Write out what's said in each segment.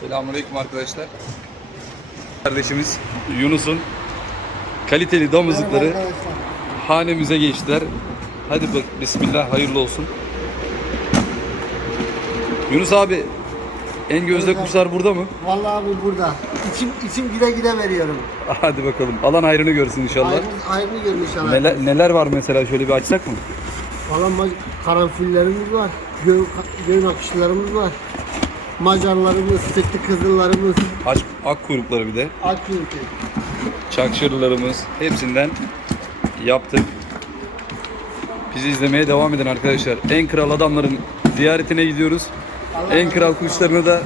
Selamünaleyküm arkadaşlar. Kardeşimiz Yunus'un kaliteli damızlıkları hanemize geçtiler. Hadi bak bismillah hayırlı olsun. Yunus abi en gözde kuşlar burada mı? Vallahi abi burada. İçim içim gide gide veriyorum. Hadi bakalım. Alan hayrını görsün inşallah. Ayrını, ayrını görmüş inşallah. Neler, neler var mesela şöyle bir açsak mı? Valla karanfillerimiz var. Göğ, göğün akışlarımız var. Macarlarımız, sütlü kızıllarımız, Aç, ak kuyrukları bir de. akültü. Çakşırlarımız hepsinden yaptık. Bizi izlemeye devam edin arkadaşlar. En kral adamların ziyaretine gidiyoruz. En kral kuşlarını da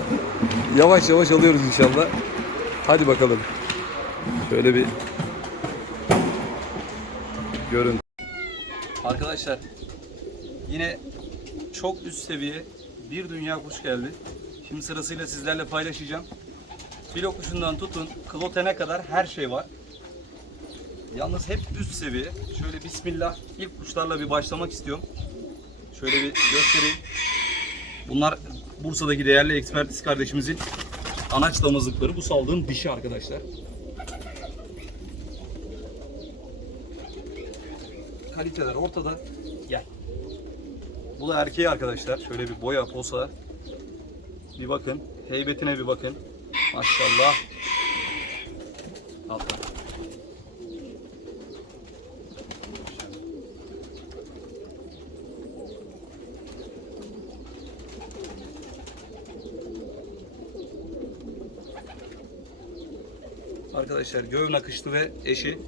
yavaş yavaş alıyoruz inşallah. Hadi bakalım. Şöyle bir görün. Arkadaşlar yine çok üst seviye bir dünya kuş geldi. Şimdi sırasıyla sizlerle paylaşacağım. Filo kuşundan tutun, klotene kadar her şey var. Yalnız hep üst seviye. Şöyle bismillah ilk kuşlarla bir başlamak istiyorum. Şöyle bir göstereyim. Bunlar Bursa'daki değerli ekspertiz kardeşimizin anaç damızlıkları. Bu saldığım dişi arkadaşlar. Kaliteler ortada. Gel. Bu da erkeği arkadaşlar. Şöyle bir boya, posa. Bir bakın. Heybetine bir bakın. Maşallah. Altta. Arkadaşlar göğün akışlı ve eşi.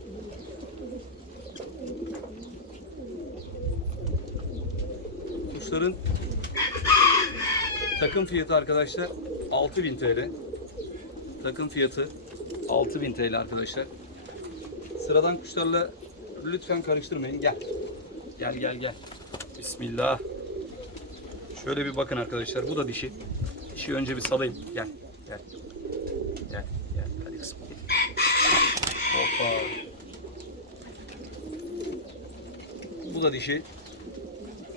Kuşların takım fiyatı arkadaşlar 6000 TL. Takım fiyatı 6000 TL arkadaşlar. Sıradan kuşlarla lütfen karıştırmayın. Gel. Gel gel gel. Bismillah. Şöyle bir bakın arkadaşlar. Bu da dişi. Dişi önce bir salayım. Gel. Gel. Gel. Gel. Hadi kızım. Hoppa. Bu da dişi.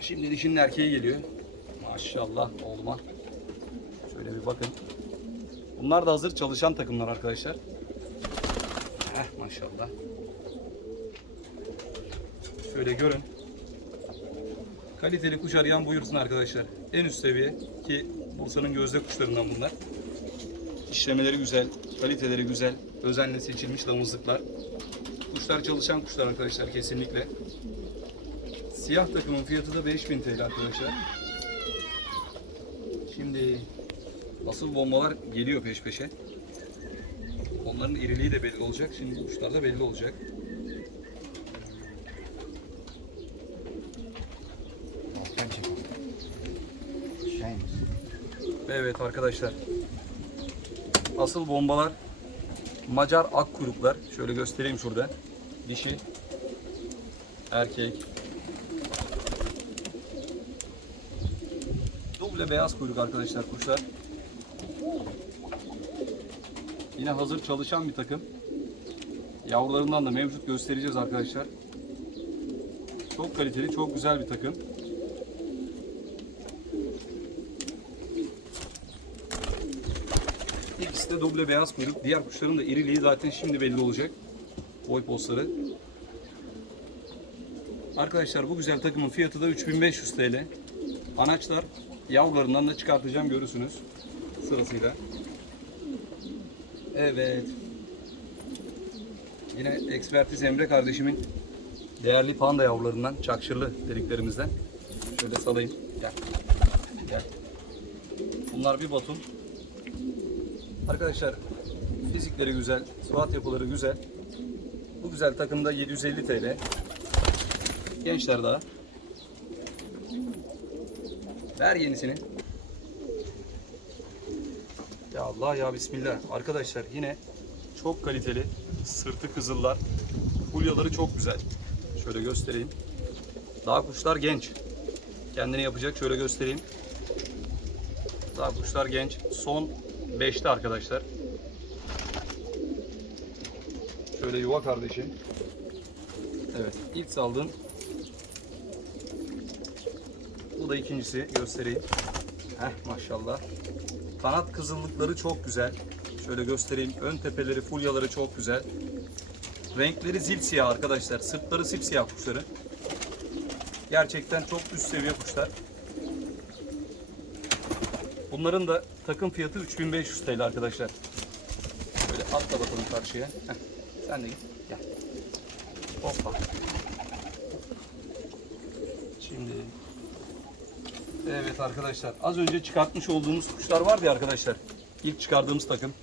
Şimdi dişinin erkeği geliyor. Maşallah oğluma. Şöyle bir bakın. Bunlar da hazır çalışan takımlar arkadaşlar. Heh maşallah. Şöyle görün. Kaliteli kuş arayan buyursun arkadaşlar. En üst seviye ki Bursa'nın gözde kuşlarından bunlar. İşlemeleri güzel, kaliteleri güzel, özenle seçilmiş damızlıklar. Kuşlar çalışan kuşlar arkadaşlar kesinlikle. Siyah takımın fiyatı da 5000 TL arkadaşlar. Şimdi asıl bombalar geliyor peş peşe. Onların iriliği de belli olacak. Şimdi kuşlar da belli olacak. Evet arkadaşlar. Asıl bombalar Macar ak kuyruklar. Şöyle göstereyim şurada. Dişi, erkek. Duble beyaz kuyruk arkadaşlar kuşlar. Yine hazır çalışan bir takım. Yavrularından da mevcut göstereceğiz arkadaşlar. Çok kaliteli, çok güzel bir takım. İkisi de duble beyaz kuyruk. Diğer kuşların da iriliği zaten şimdi belli olacak. Boy postları. Arkadaşlar bu güzel takımın fiyatı da 3500 TL. Anaçlar yavrularından da çıkartacağım görürsünüz. Sırasıyla. Evet. Yine ekspertiz Emre kardeşimin değerli panda yavrularından, çakşırlı dediklerimizden. Şöyle salayım. Gel. Gel. Bunlar bir batum. Arkadaşlar fizikleri güzel, suat yapıları güzel. Bu güzel takımda 750 TL. Gençler daha. Ver yenisini. Ya Allah ya Bismillah. Arkadaşlar yine çok kaliteli sırtı kızıllar. Hulyaları çok güzel. Şöyle göstereyim. Daha kuşlar genç. Kendini yapacak. Şöyle göstereyim. Daha kuşlar genç. Son 5'te arkadaşlar. Şöyle yuva kardeşi. Evet. ilk saldığım. Bu da ikincisi. Göstereyim. Heh maşallah. Kanat kızıllıkları çok güzel. Şöyle göstereyim. Ön tepeleri, fulyaları çok güzel. Renkleri zil siyah arkadaşlar. Sırtları sipsiyah kuşları. Gerçekten çok üst seviye kuşlar. Bunların da takım fiyatı 3500 TL arkadaşlar. Böyle atla bakalım karşıya. Heh, sen de git. Gel. Hoppa. Şimdi Evet arkadaşlar az önce çıkartmış olduğumuz kuşlar vardı ya arkadaşlar. İlk çıkardığımız takım.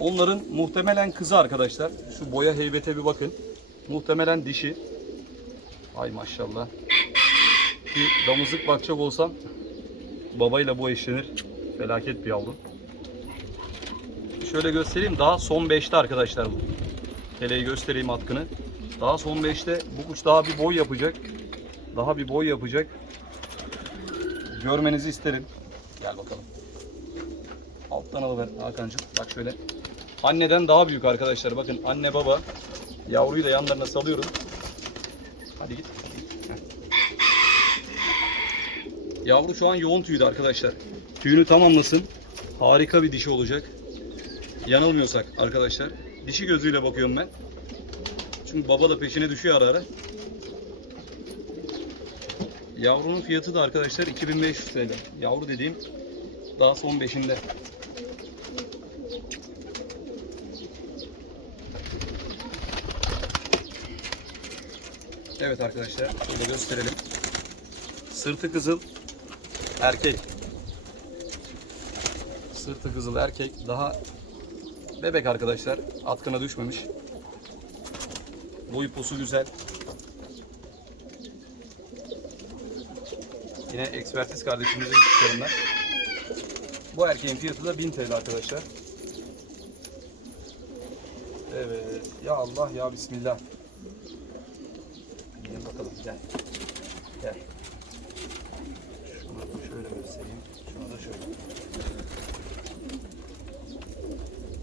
Onların muhtemelen kızı arkadaşlar. Şu boya heybete bir bakın. Muhtemelen dişi. Ay maşallah. Bir damızlık bakacak olsam babayla bu eşlenir. Felaket bir yavru. Şöyle göstereyim. Daha son 5'te arkadaşlar bu. Teleyi göstereyim hakkını. Daha son 5'te bu kuş daha bir boy yapacak. Daha bir boy yapacak. Görmenizi isterim. Gel bakalım. Alttan alıver Hakan'cığım. Bak şöyle. Anneden daha büyük arkadaşlar. Bakın anne baba. Yavruyu da yanlarına salıyorum. Hadi git. Yavru şu an yoğun tüydü arkadaşlar. Tüyünü tamamlasın. Harika bir dişi olacak. Yanılmıyorsak arkadaşlar. Dişi gözüyle bakıyorum ben. Çünkü baba da peşine düşüyor ara ara. Yavrunun fiyatı da arkadaşlar 2500 TL. Yavru dediğim daha son 5'inde. Evet arkadaşlar şöyle gösterelim. Sırtı kızıl erkek. Sırtı kızıl erkek daha bebek arkadaşlar. Atkına düşmemiş. Boyu posu güzel. Yine ekspertiz kardeşimizin kuşlarından. Bu erkeğin fiyatı da 1000 TL arkadaşlar. Evet. Ya Allah ya Bismillah. Gel bakalım gel. Gel. Şunu şöyle göstereyim. Şunu da şöyle.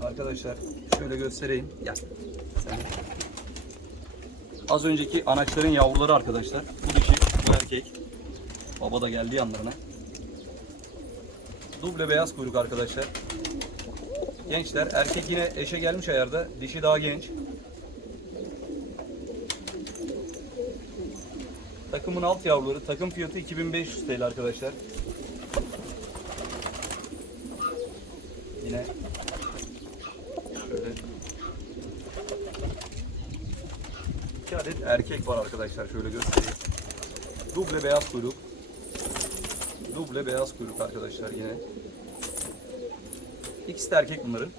Arkadaşlar şöyle göstereyim. Gel. Sen. Az önceki anaçların yavruları arkadaşlar. Bu dişi, bu erkek. Baba da geldi yanlarına. Duble beyaz kuyruk arkadaşlar. Gençler. Erkek yine eşe gelmiş ayarda. Dişi daha genç. Takımın alt yavruları. Takım fiyatı 2500 TL arkadaşlar. Yine şöyle iki adet erkek var arkadaşlar. Şöyle göstereyim. Duble beyaz kuyruk. Duble beyaz kuyruk arkadaşlar yine. İkisi de erkek bunların.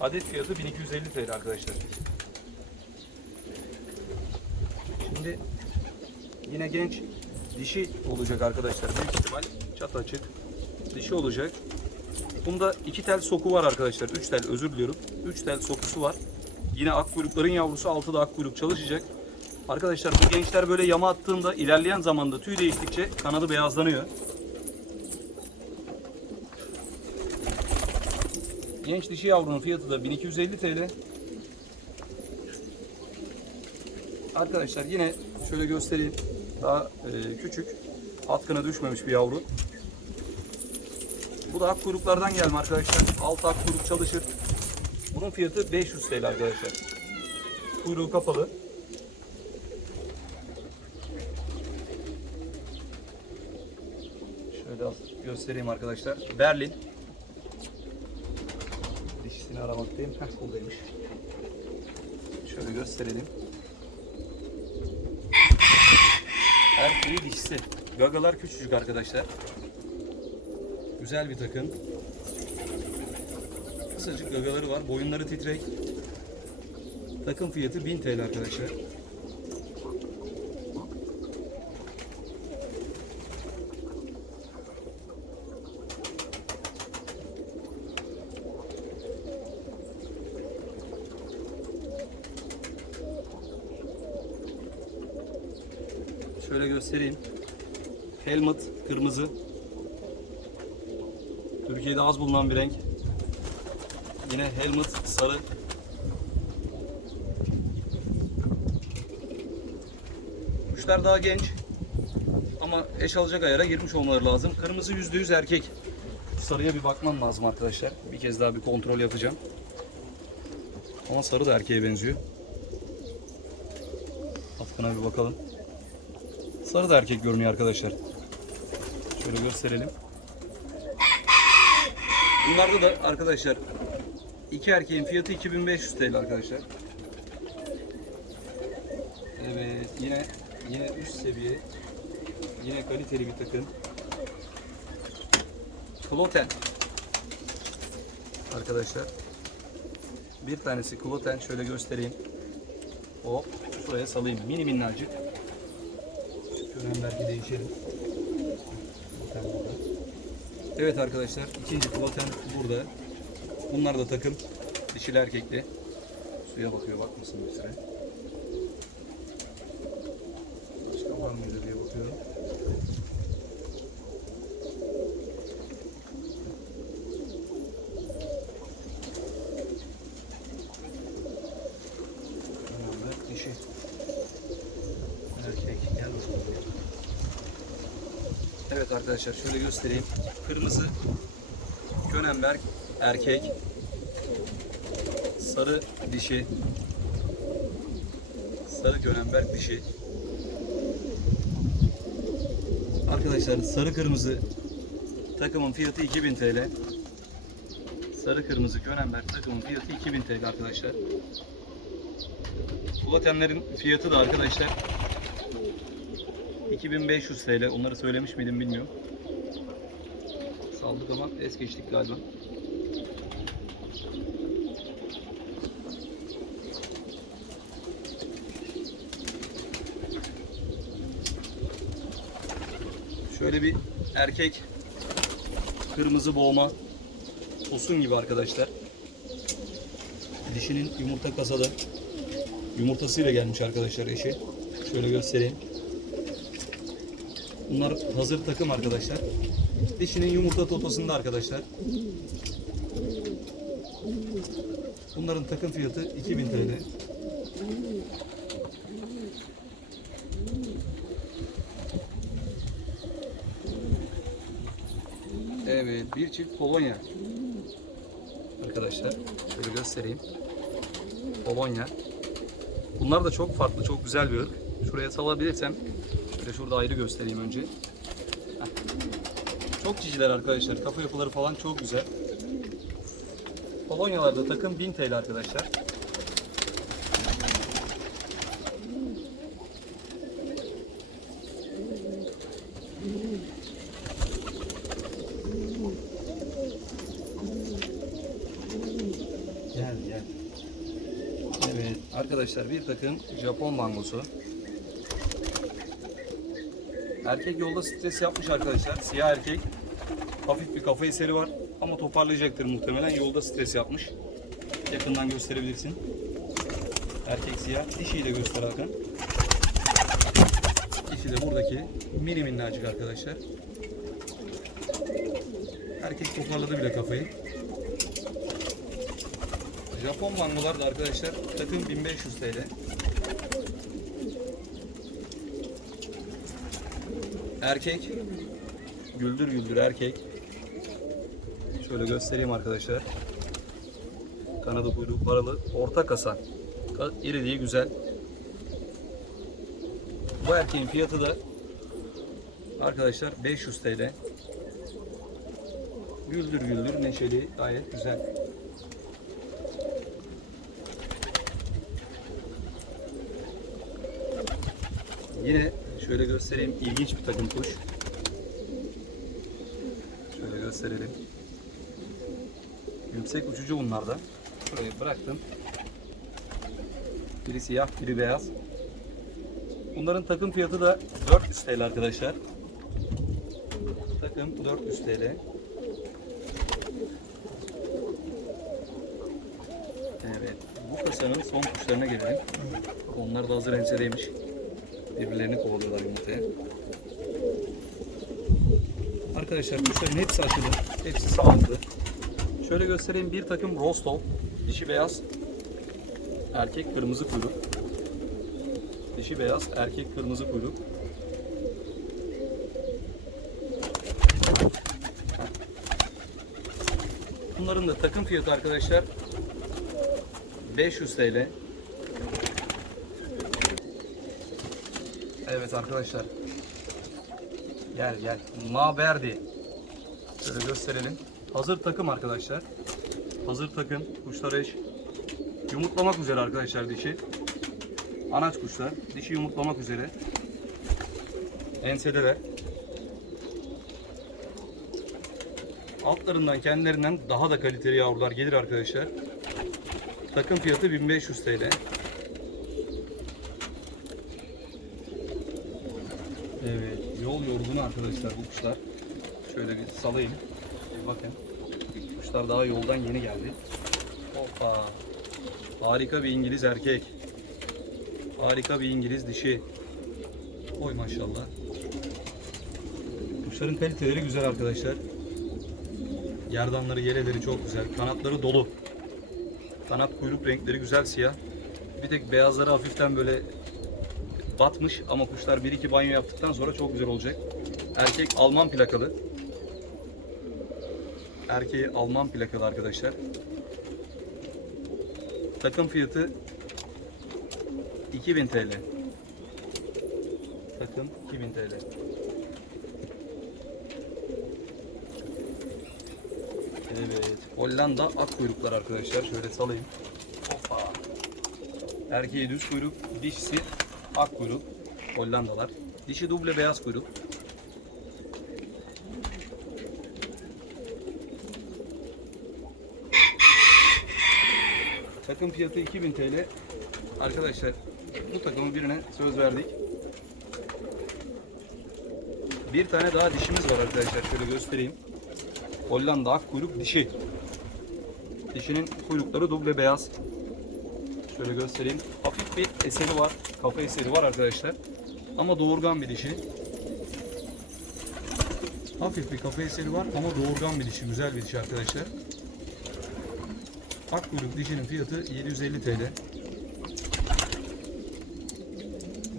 Adet fiyatı 1250 TL arkadaşlar. Şimdi yine genç dişi olacak arkadaşlar. Büyük ihtimal çat açık dişi olacak. Bunda iki tel soku var arkadaşlar. Üç tel özür diliyorum. Üç tel sokusu var. Yine ak kuyrukların yavrusu altıda ak kuyruk çalışacak. Arkadaşlar bu gençler böyle yama attığında ilerleyen zamanda tüy değiştikçe kanadı beyazlanıyor. Genç dişi yavrunun fiyatı da 1250 TL. Arkadaşlar yine şöyle göstereyim. Daha e, küçük. Atkına düşmemiş bir yavru. Bu da ak kuyruklardan gelme arkadaşlar. Alt ak kuyruk çalışır. Bunun fiyatı 500 TL arkadaşlar. Kuyruğu kapalı. Şöyle az göstereyim arkadaşlar. Berlin. Dişisini aramaktayım. Heh buradaymış. Şöyle gösterelim. Erkeği dişisi. Gagalar küçücük arkadaşlar. Güzel bir takım. Kısacık gagaları var. Boyunları titrek. Takım fiyatı 1000 TL arkadaşlar. Şöyle göstereyim. Helmut kırmızı. Türkiye'de az bulunan bir renk. Yine Helmut sarı. Kuşlar daha genç. Ama eş alacak ayara girmiş olmaları lazım. Kırmızı %100 erkek. Sarıya bir bakmam lazım arkadaşlar. Bir kez daha bir kontrol yapacağım. Ama sarı da erkeğe benziyor. Atkına bir bakalım. Sarı da erkek görünüyor arkadaşlar. Şöyle gösterelim. Bunlarda da arkadaşlar iki erkeğin fiyatı 2500 TL arkadaşlar. Evet yine yine üst seviye yine kaliteli bir takım. Kloten. Arkadaşlar. Bir tanesi kloten şöyle göstereyim. Hop şuraya salayım. Mini minnacık. Şöyle belki değişelim. Evet arkadaşlar ikinci kloten burada. Bunlar da takım. Dişili erkekli. Suya bakıyor bakmasın bir süre. Başka var mıydı diye bakıyorum. Tamam, dişi. Erkek gel bakalım. Evet arkadaşlar şöyle göstereyim. Kırmızı Könenberg erkek. Sarı dişi. Sarı Könenberg dişi. Arkadaşlar sarı kırmızı takımın fiyatı 2000 TL. Sarı kırmızı Könenberg takımın fiyatı 2000 TL arkadaşlar. Kulatenlerin fiyatı da arkadaşlar 2500 TL. Onları söylemiş miydim bilmiyorum. Saldık ama es geçtik galiba. Şöyle bir erkek kırmızı boğma tosun gibi arkadaşlar. Dişinin yumurta kasada yumurtasıyla gelmiş arkadaşlar eşi. Şöyle göstereyim. Bunlar hazır takım arkadaşlar. Dişinin yumurta totosunda arkadaşlar. Bunların takım fiyatı 2000 TL. Evet, bir çift Polonya. Arkadaşlar, şöyle göstereyim. Polonya. Bunlar da çok farklı, çok güzel bir ırk. Şuraya salabilirsem, şöyle şurada ayrı göstereyim önce. Çok ciciler arkadaşlar. Kafa yapıları falan çok güzel. Polonyalarda takım 1000 TL arkadaşlar. Gel gel. Evet arkadaşlar bir takım Japon mangosu. Erkek yolda stres yapmış arkadaşlar. Siyah erkek. Hafif bir kafa eseri var ama toparlayacaktır muhtemelen. Yolda stres yapmış. Yakından gösterebilirsin. Erkek siyah. Dişiyi de göster Hakan. Dişi de buradaki mini minnacık arkadaşlar. Erkek toparladı bile kafayı. Japon mangolar da arkadaşlar takım 1500 TL. Erkek. Güldür güldür erkek. Şöyle göstereyim arkadaşlar. Kanadı kuyruğu paralı. Orta kasa. Ka- İriliği güzel. Bu erkeğin fiyatı da arkadaşlar 500 TL. Güldür güldür neşeli gayet güzel. Yine şöyle göstereyim ilginç bir takım kuş. Şöyle gösterelim. Yüksek uçucu bunlar da. Şuraya bıraktım. Biri siyah, biri beyaz. Bunların takım fiyatı da 400 TL arkadaşlar. Takım 400 TL. Evet. Bu kasanın son kuşlarına gelelim. Onlar da hazır ensedeymiş. Birbirlerini kovalıyorlar yumurtaya. Arkadaşlar kuşların hepsi aşılı. Hepsi sağlıklı. Şöyle göstereyim. Bir takım Rostov. Dişi beyaz. Erkek kırmızı kuyruk. Dişi beyaz. Erkek kırmızı kuyruk. Bunların da takım fiyatı arkadaşlar 500 TL. Evet arkadaşlar. Gel gel. Maberdi. Şöyle gösterelim. Hazır takım arkadaşlar. Hazır takım. Kuşlar eş. Yumurtlamak üzere arkadaşlar dişi. Anaç kuşlar. Dişi yumurtlamak üzere. Ensedeler. Altlarından kendilerinden daha da kaliteli yavrular gelir arkadaşlar. Takım fiyatı 1500 TL. Evet, yol yorgunu arkadaşlar bu kuşlar. Şöyle bir salayım. Bakın. Kuşlar daha yoldan yeni geldi. Hoppa. Harika bir İngiliz erkek. Harika bir İngiliz dişi. Oy maşallah. Kuşların kaliteleri güzel arkadaşlar. Gerdanları, yeleleri çok güzel. Kanatları dolu. Kanat kuyruk renkleri güzel siyah. Bir tek beyazları hafiften böyle batmış ama kuşlar 1-2 banyo yaptıktan sonra çok güzel olacak. Erkek Alman plakalı. Erkeği Alman plakalı arkadaşlar. Takım fiyatı 2000 TL. Takım 2000 TL. Evet. Hollanda ak kuyruklar arkadaşlar. Şöyle salayım. Hoppa. Erkeği düz kuyruk, dişisi ak kuyruk. Hollandalar. Dişi duble beyaz kuyruk. Takım fiyatı 2000 TL. Arkadaşlar bu takımın birine söz verdik. Bir tane daha dişimiz var arkadaşlar. Şöyle göstereyim. Hollanda ak kuyruk dişi. Dişinin kuyrukları duble beyaz. Şöyle göstereyim. Hafif bir eseri var. Kafa eseri var arkadaşlar. Ama doğurgan bir dişi. Hafif bir kafa eseri var ama doğurgan bir dişi. Güzel bir dişi arkadaşlar. Ak kuyruk dişinin fiyatı 750 TL.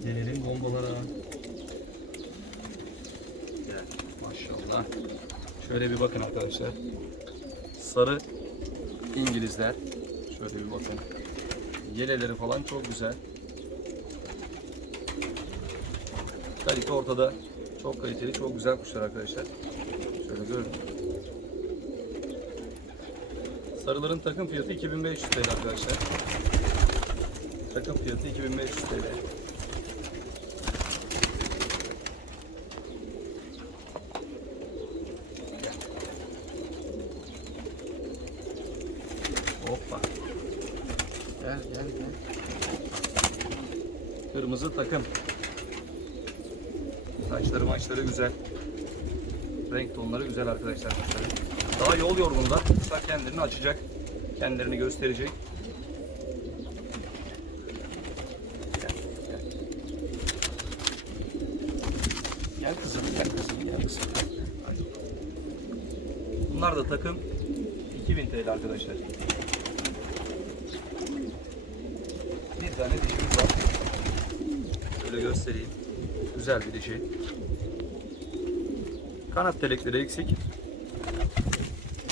Gelelim bombalara. Maşallah. Şöyle bir bakın arkadaşlar. Sarı İngilizler. Şöyle bir bakın. Yeleleri falan çok güzel. Kalite ortada. Çok kaliteli, çok güzel kuşlar arkadaşlar. Şöyle görün. Sarıların takım fiyatı 2500 TL arkadaşlar. Takım fiyatı 2500 TL. Hoppa. Gel gel gel. Kırmızı takım. Saçları maçları güzel. Renk tonları güzel arkadaşlar kuşların. Daha yol yorgunlar. Kuşlar kendilerini açacak. Kendilerini gösterecek. Gel, kızım, gel kızım, gel kızım. Bunlar da takım 2000 TL arkadaşlar. Bir tane dişimiz var. Şöyle göstereyim. Güzel bir dişi. Kanat telekleri eksik.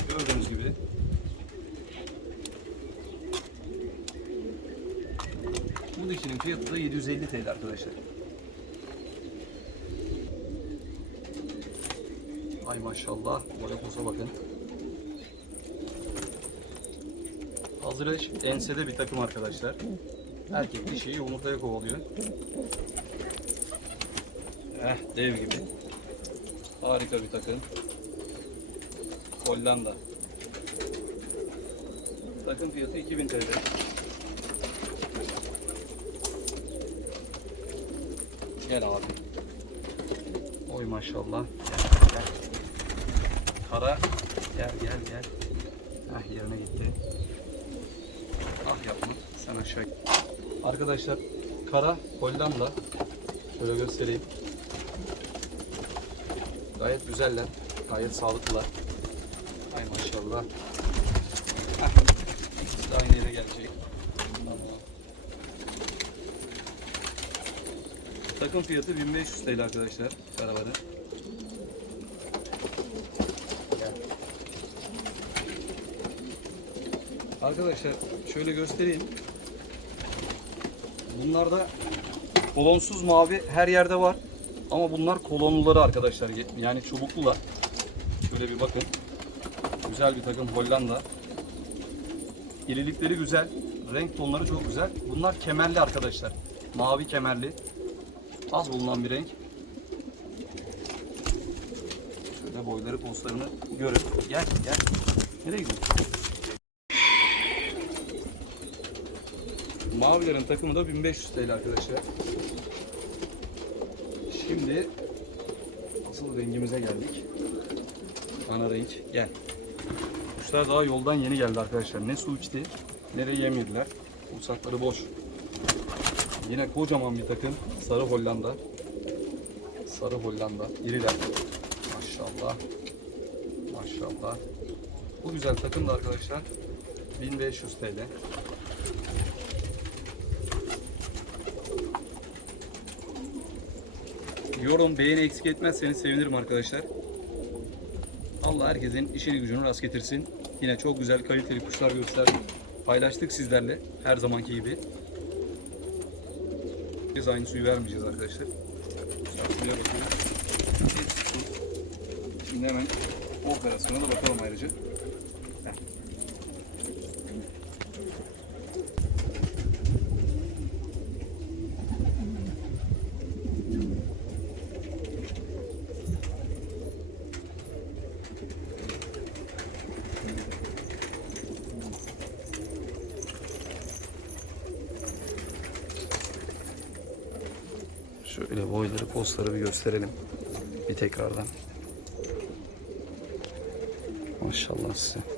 Gördüğünüz gibi. Bu dişinin fiyatı da 750 TL arkadaşlar. Ay maşallah. Boya posa bakın. Hazır ensede bir takım arkadaşlar. Erkek dişiyi yumurtaya kovalıyor. Eh dev gibi. Harika bir takım. Hollanda. Takım fiyatı 2000 TL. Gel abi. Oy maşallah. Gel, gel. Gel gel. Ah yerine gitti. Ah yapma. Sen aşağı. Arkadaşlar kara Hollanda. Şöyle göstereyim. Gayet güzeller. Gayet sağlıklılar. Ay maşallah. Hah. İkisi aynı yere gelecek. Takım fiyatı 1500 TL arkadaşlar. Karavanı. Gel. Arkadaşlar şöyle göstereyim. Bunlarda kolonsuz mavi her yerde var. Ama bunlar kolonluları arkadaşlar. Yani çubuklular. Şöyle bir bakın. Güzel bir takım Hollanda. İrilikleri güzel. Renk tonları çok güzel. Bunlar kemerli arkadaşlar. Mavi kemerli. Az bulunan bir renk. Şöyle boyları postlarını görün. Gel gel. Nereye gidiyorsun? Mavilerin takımı da 1500 TL arkadaşlar. Şimdi asıl rengimize geldik. Ana renk. Gel. Kuşlar daha yoldan yeni geldi arkadaşlar. Ne su içti ne de yem. Uçakları boş. Yine kocaman bir takım sarı Hollanda. Sarı Hollanda. İriler. Maşallah. Maşallah. Bu güzel takım da arkadaşlar 1500 TL. Yorum, beğeni eksik etmezseniz sevinirim arkadaşlar. Allah herkesin işini gücünü rast getirsin. Yine çok güzel kaliteli kuşlar gösterdik. Paylaştık sizlerle her zamanki gibi. Biz aynı suyu vermeyeceğiz arkadaşlar. Suya bakıyoruz. Şimdi hemen operasyona da bakalım ayrıca. Şöyle boyları, postları bir gösterelim. Bir tekrardan. Maşallah size.